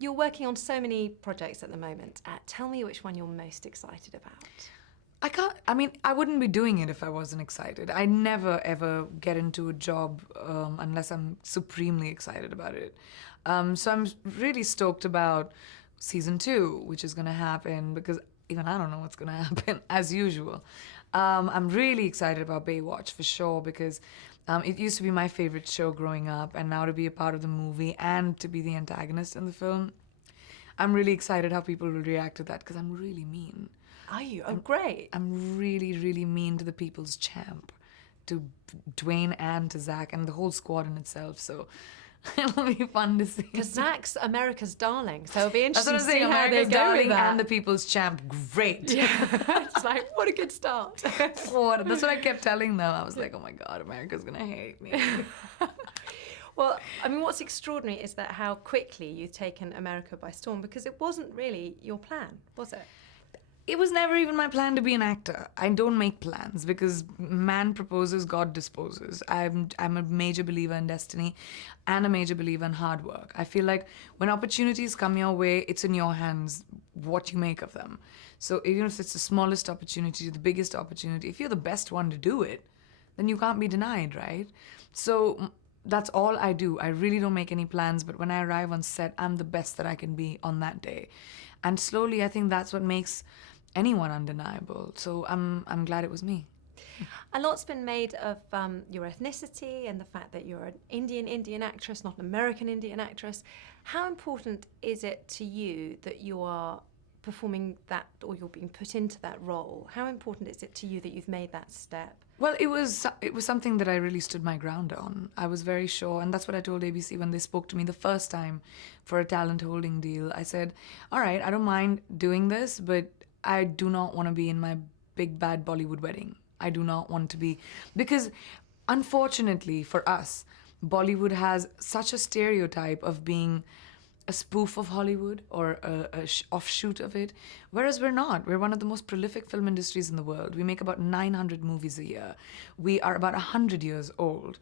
You're working on so many projects at the moment. Tell me which one you're most excited about. I wouldn't be doing it if I wasn't excited. I never ever get into a job unless I'm supremely excited about it. So I'm really stoked about season 2, which is going to happen because even I don't know what's going to happen as usual. I'm really excited about Baywatch for sure because it used to be my favorite show growing up, and now to be a part of the movie and to be the antagonist in the film, I'm really excited how people will react to that because I'm really mean. Are you? Oh, great. I'm really, really mean to the people's champ, to Dwayne and to Zach and the whole squad in itself. So it'll be fun to see. Because Zach's America's darling, so it'll be That's interesting what I'm saying. to see how they America's go darling with that. and the people's champ. Great. It's like, what a good start. That's what I kept telling them. I was like, oh my God, America's gonna hate me. Well, I mean, what's extraordinary is that how quickly you've taken America by storm, because it wasn't really your plan, was it? It was never even my plan to be an actor. I don't make plans because man proposes, God disposes. I'm a major believer in destiny and a major believer in hard work. I feel like when opportunities come your way, it's in your hands what you make of them. So even if it's the smallest opportunity, the biggest opportunity, if you're the best one to do it, then you can't be denied, right? So that's all I do. I really don't make any plans, but when I arrive on set, I'm the best that I can be on that day. And slowly, I think that's what makes anyone undeniable. So I'm glad it was me. A lot's been made of your ethnicity and the fact that you're an Indian actress, not an American Indian actress. How important is it to you that you are performing that, or you're being put into that role? How important is it to you that you've made that step? Well, it was something that I really stood my ground on. I was very sure, and that's what I told ABC when they spoke to me the first time for a talent holding deal. I said, all right, I don't mind doing this, but I do not want to be in my big bad Bollywood wedding. I do not want to be, because unfortunately for us, Bollywood has such a stereotype of being a spoof of Hollywood or a offshoot of it, whereas we're not. We're one of the most prolific film industries in the world. We make about 900 movies a year. We are about 100 years old.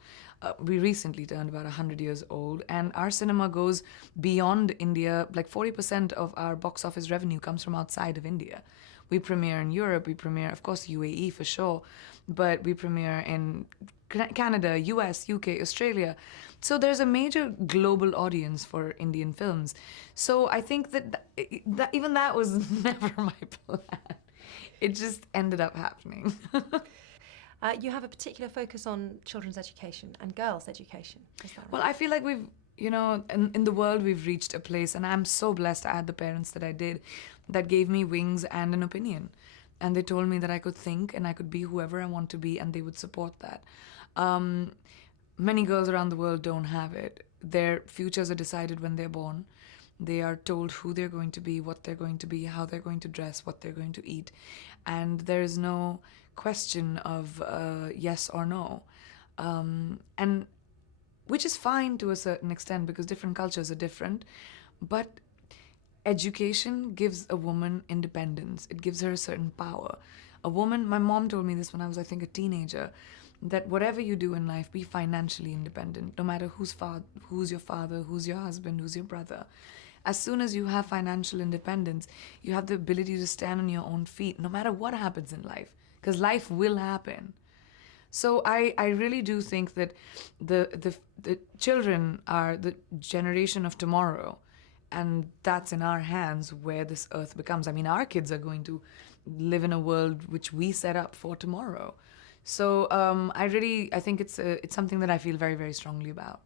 We recently turned about 100 years old, and our cinema goes beyond India. Like 40% of our box office revenue comes from outside of India. We premiere in Europe, we premiere, of course, UAE for sure, but we premiere in Canada, US, UK, Australia. So there's a major global audience for Indian films. So I think that even that was never my plan. It just ended up happening. You have a particular focus on children's education and girls' education. Is that right? Well, I feel like we've, in the world we've reached a place, and I'm so blessed I had the parents that I did, that gave me wings and an opinion. And they told me that I could think and I could be whoever I want to be, and they would support that. Many girls around the world don't have it. Their futures are decided when they're born. They are told who they're going to be, what they're going to be, how they're going to dress, what they're going to eat. And there is no question of yes or no. And which is fine to a certain extent because different cultures are different. But education gives a woman independence. It gives her a certain power. A woman, my mom told me this when I was, I think, a teenager, that whatever you do in life, be financially independent, no matter who's your father, who's your husband, who's your brother. As soon as you have financial independence, you have the ability to stand on your own feet, no matter what happens in life, because life will happen. So I really do think that the children are the generation of tomorrow. And that's in our hands where this earth becomes. I mean, our kids are going to live in a world which we set up for tomorrow. So I think it's something that I feel very, very strongly about.